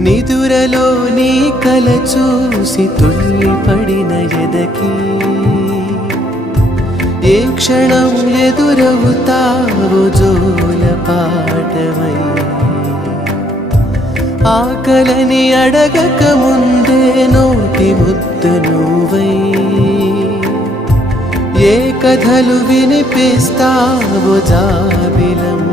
నిదురలో నీ కల చూసి తుళ్ళిపడిన ఎదకి ఏ క్షణం ఎదురవుతావో జోల పాటవై ఆకలని అడగక ముందే నోటి ముద్ద నువ్వై ఏ కథలు వినిపిస్తావో జాబిలమ్మ